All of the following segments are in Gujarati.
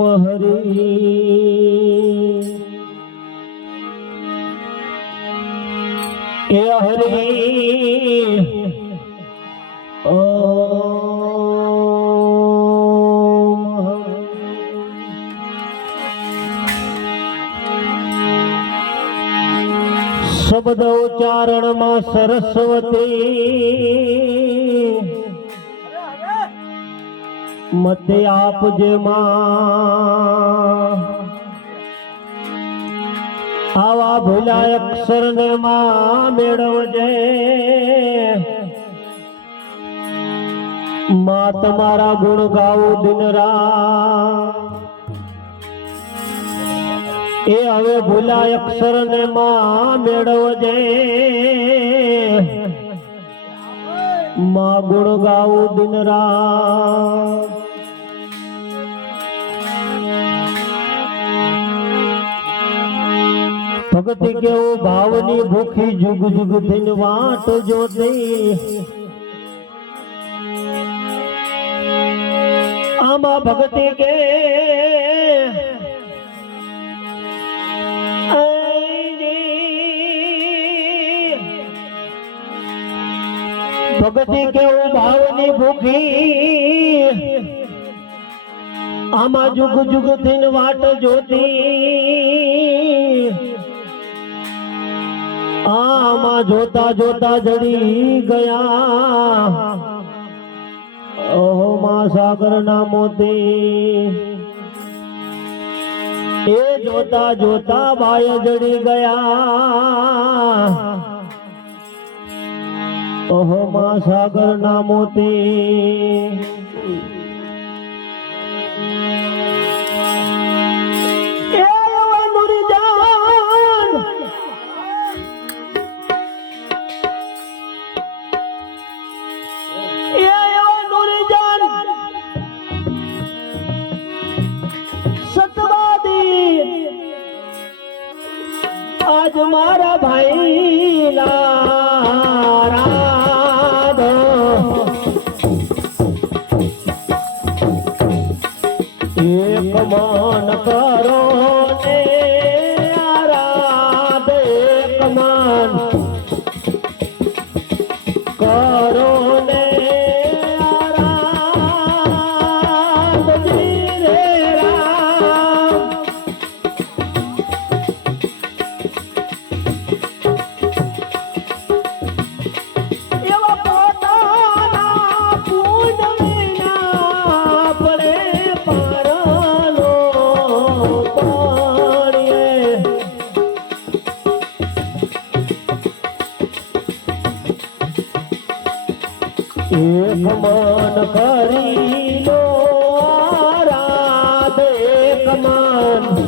ઓમ હરી એ હરી શબ્દ ઉચ્ચારણમાં સરસ્વતી. મતે આપજે આવા ભૂલા અક્ષર ને માં મેળવજે માં તમારા ગુણ ગાવું દિન એ હવે ભૂલા અક્ષર ને માં મેળવજે માં ગુણ ગાવું દિન રાત ભક્તિ કેવો ભાવની ભૂખી જુગ જુગ થઈને વાટ જોતી. આમાં ભગત કે, ભગત કેવું ભાવની ભૂખી. આમાં જુગ જુગ થઈને વાટ જોતી. આમાં જોતા જોતા જડી ગયા. ઓહો, માં સાગર ના મોતી. એ જોતા જોતા ભાઈ જડી ગયા. ઓહો, માં સાગર ના મોતી. મન કરો ને આરાધ એક એક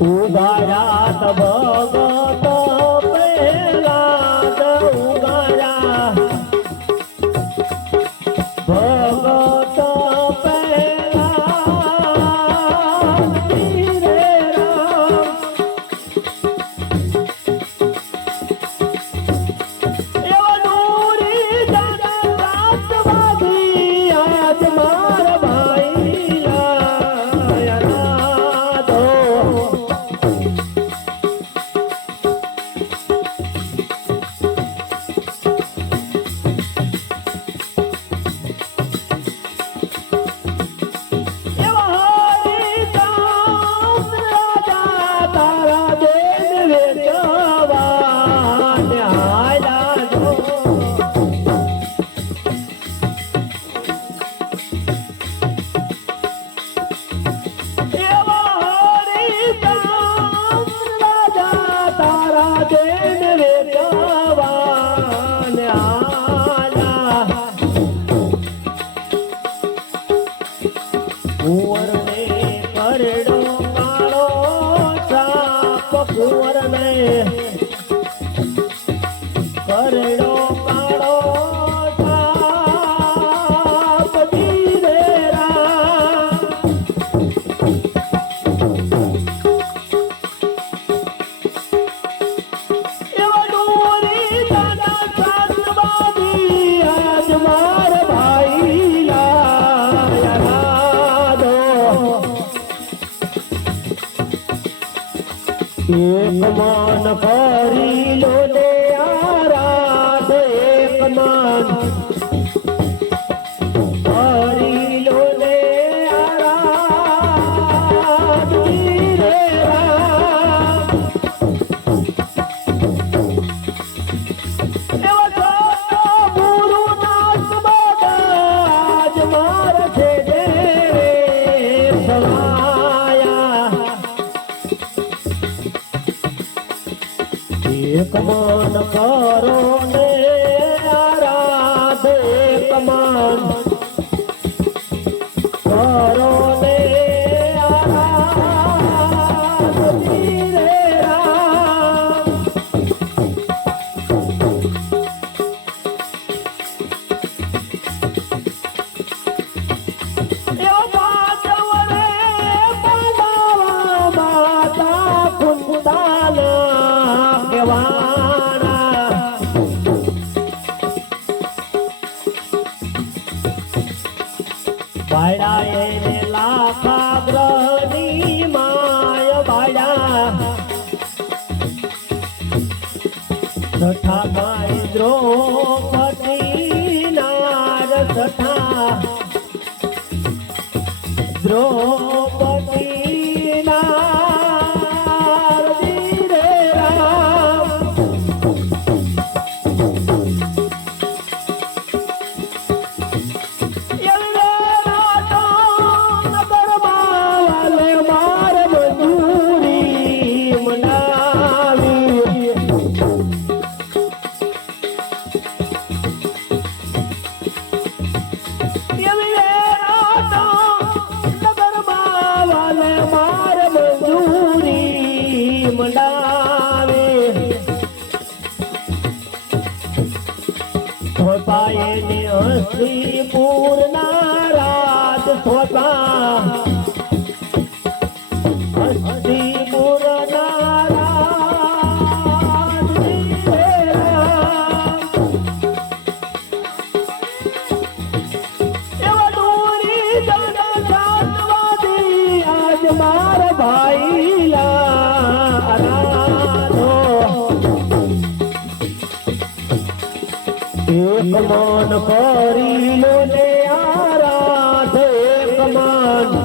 ઉગાયા તબ সম্মান द्रोह શ્રી પૂર્ણ રાજ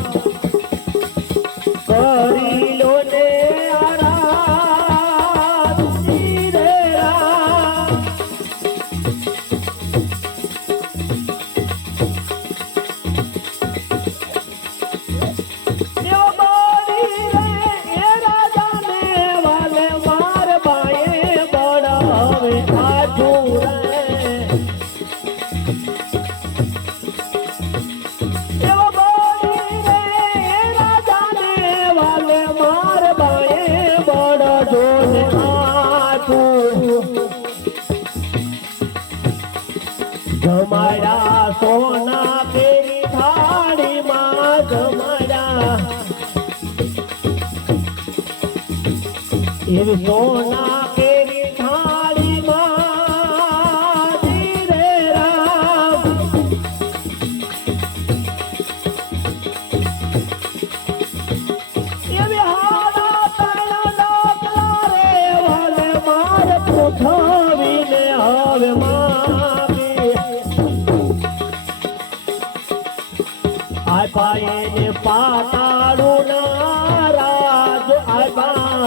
Thank you. જમાડા સોના પેરી થાળીમાં જમાડા. એવી સોના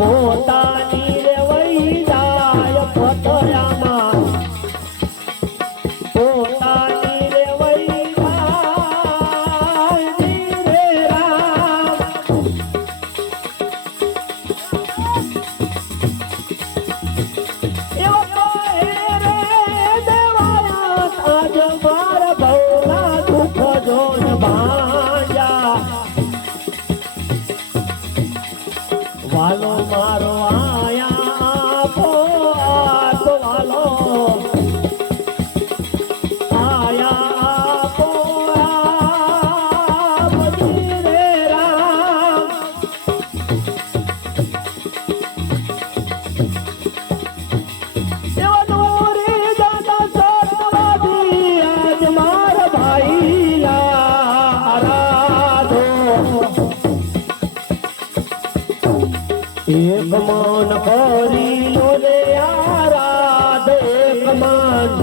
Mũ. એક મન કરી લો રે આરાધ એક મન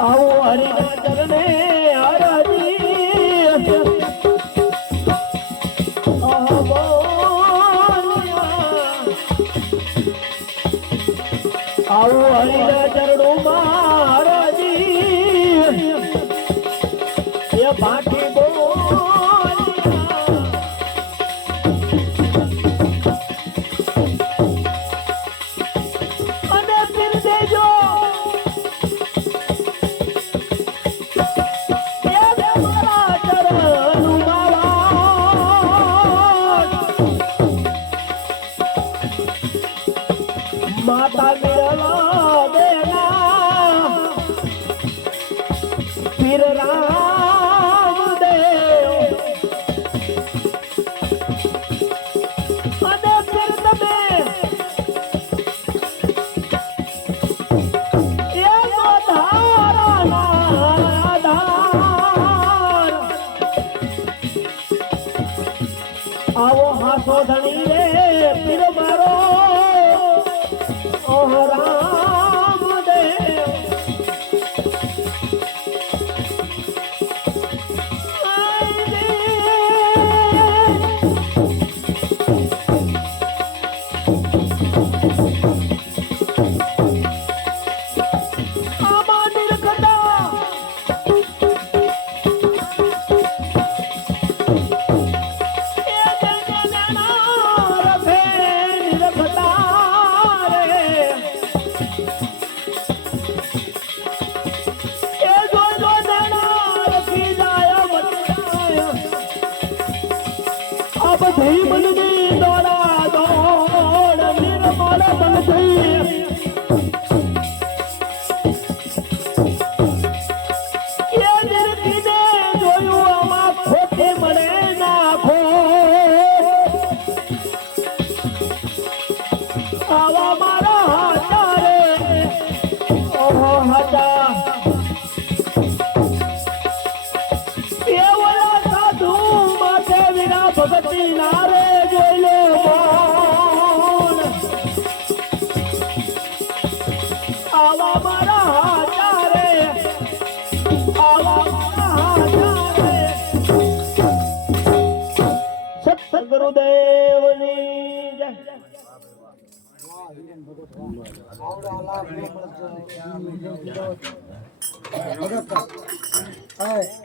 આવો હરિના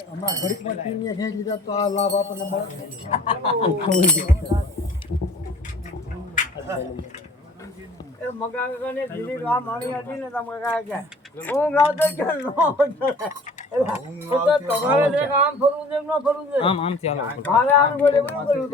હમણાં ઘડીકમાં ટીમીએ ખેંચી લીધા તો આ લાભ આપણને મળે. એ મગા આ મારી હતી ને તમે કહે કે હું ગાવતો કે નો તો તમારે જે કામ ફરવું છે ન ફરવું છે? આમ આમ ચાલો મારે આમ બોલે બોલું